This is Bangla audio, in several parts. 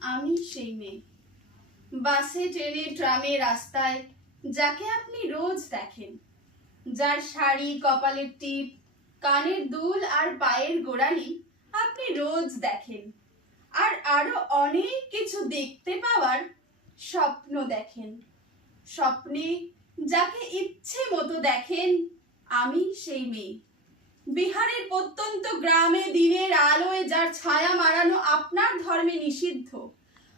আমি সেই মেয়ে। বাসে, ট্রেনে, ট্রামে, রাস্তায়, যাকে আপনি রোজ দেখেন। যার শাড়ি, কপালের টিপ, কানের দুল আর পায়ের গোড়ালি আপনি রোজ দেখেন। আর আরও অনেক কিছু দেখতে পাওয়ার স্বপ্ন দেখেন। স্বপ্নে যাকে ইচ্ছে মতো দেখেন, আমি সেই মেয়ে। বিহারের প্রত্যন্ত গ্রামে দিনের আলোয় যার ছায়া মারানো আপনার ধর্মে নিষিদ্ধ।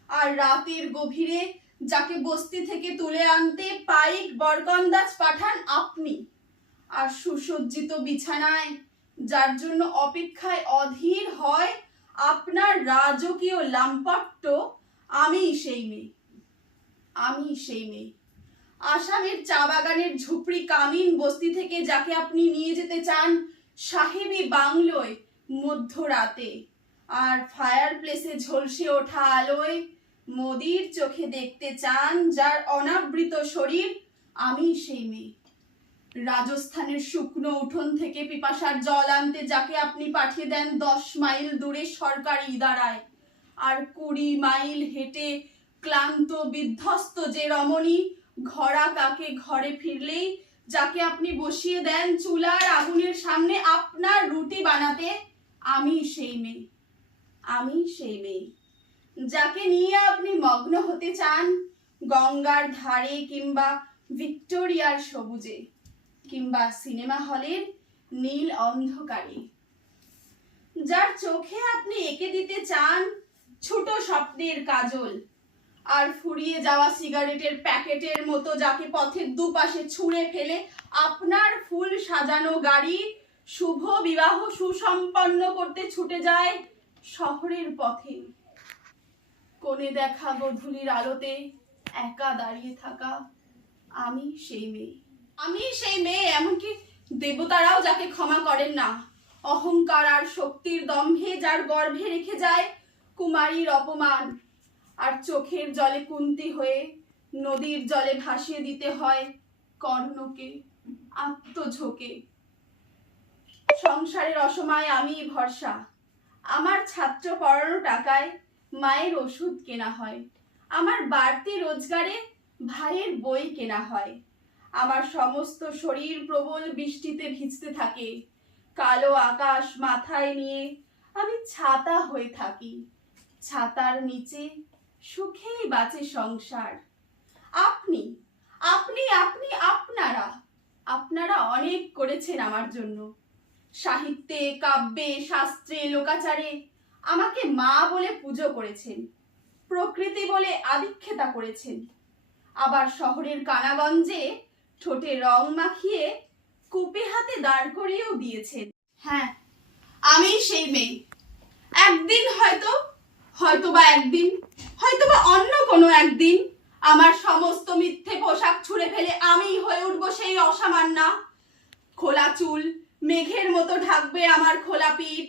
আর রাতের গভীরে যাকে বস্তি থেকে তুলে আনতে পাইক বরকন্দাজ পাঠান আপনি। আর সুসজ্জিত বিছানায় যার জন্য অপেক্ষায় অধীর হয় আপনার রাজকীয় লাম্পট্য, আমি সেই মেয়ে। আমি সেই মেয়ে। আসামের চা বাগানের ঝুপড়ি কামিন বস্তি থেকে যাকে আপনি নিয়ে যেতে চান সাহেবী বাংলোয় মধ্যরাতে। আর ফায়ার প্লেসে ঝলসে ওঠা আলোয় মোদির চোখে দেখতে চান যার অনাবৃত শরীর আমি সেই মেয়ে। রাজস্থানের শুকনো উঠোন থেকে পিপাসার জল আনতে যাকে আপনি পাঠিয়ে দেন দশ মাইল দূরে সরকারি ইদারায়। আর কুড়ি মাইল হেঁটে ক্লান্ত বিধ্বস্ত যে রমণী ঘোড়া কাকে ঘরে ফিরলেই যাকে আপনি বসিয়ে দেন চুলার আগুনের সামনে আপনার রুটি বানাতে, আমি সেই মেয়ে। আমি সেই মেয়ে। যাকে নিয়ে আপনি মগ্ন হতে চান, গঙ্গার ধারে কিংবা ভিক্টোরিয়ার সবুজে, কিংবা সিনেমা হলের নীল অন্ধকারে। যার চোখে আপনি এঁকে দিতে চান ছোট স্বপ্নের কাজল আর ফুরিয়ে যাওয়া সিগারেটের প্যাকেটের মতো যাকে পথের দুপাশে ছুঁড়ে ফেলে আপনার ফুল সাজানো গাড়ি শুভ বিবাহ সুসম্পন্ন করতে ছুটে যায় শহরের পথে। কোণে দেখা গধূলির আলোতে একা দাঁড়িয়ে থাকা আমি সেই মেয়ে। আমি সেই মেয়ে, এমনকি দেবতারাও যাকে ক্ষমা করেন না। অহংকার আর শক্তির দম্ভে যার গর্ভে রেখে যায় কুমারীর অপমান। আর চোখের জলে কুন্তি হয়ে নদীর জলে ভাসিয়ে দিতে হয় কর্ণকে, আত্মঝোঁকে। সংসারের অসময়ে আমি ভরসা। আমার ছাত্র পড়ানো টাকায় মায়ের ওষুধ কেনা হয়। আমার বাড়তি রোজগারে ভাইয়ের বই কেনা হয়। আমার সমস্ত শরীর প্রবল বৃষ্টিতে ভিজতে থাকে। কালো আকাশ মাথায় নিয়ে আমি ছাতা হয়ে থাকি। ছাতার নিচে সুখেই বাঁচে সংসার। আপনি আপনি আপনি আপনারা আপনারা অনেক করেছেন আমার জন্য। সাহিত্যে, কাব্যে, শাস্ত্রে, লোকাচারে আমাকে মা বলে পুজো করেছেন, প্রকৃতি বলে আদিক্ষেতা করেছেন। আবার শহরের কানাগঞ্জে ঠোঁটে রং মাখিয়ে কুপি হাতে দাঁড় করিয়েও দিয়েছেন। হ্যাঁ আমি সেই মেয়ে। একদিন হয়তো হয়তোবা একদিন, হয়তোবা অন্য কোনো একদিন আমার সমস্ত মিথ্যে পোশাক ছুঁড়ে ফেলে আমি হয়ে উঠবো সেই অসামান্যা খোলা চুল, মেঘের মতো ঢাকবে আমার খোলা পিঠ,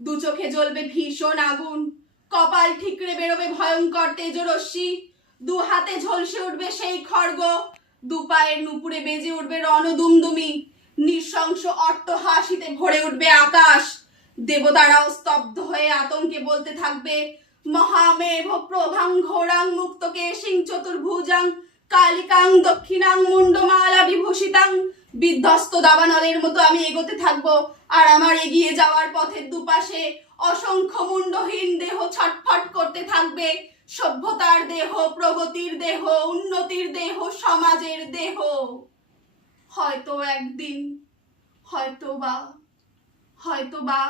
দু চোখে জ্বলবে ভীষণ আগুন, কপাল ঠিকরে বেরোবে ভয়ঙ্কর তেজরশ্মি, দু হাতে ঝলসে উঠবে সেই খড়গ দু পায়ের নুপুরে বেজে উঠবে রণদুমদুমি, নৃশংস অট্টহাসিতে ভরে উঠবে আকাশ। দেবতারাও স্তব্ধ হয়ে আতঙ্কে বলতে থাকবে মহামেভ প্রভাং ঘোরাং মুক্তকে সিং চতুর্ভুজাং কালিকাং দক্ষিণাং মুন্ডমালা বিভূষিতাং। বিধ্বস্ত দাবানলের মতো আমি এগোতে থাকব, আর আমার এগিয়ে যাওয়ার পথের দুপাশে অসংখ্য মুন্ডহীন দেহ ছটফট করতে থাকবে। সভ্যতার দেহ, প্রগতির দেহ, উন্নতির দেহ, সমাজের দেহ। হয়তো একদিন হয়তো বা হয়তো বা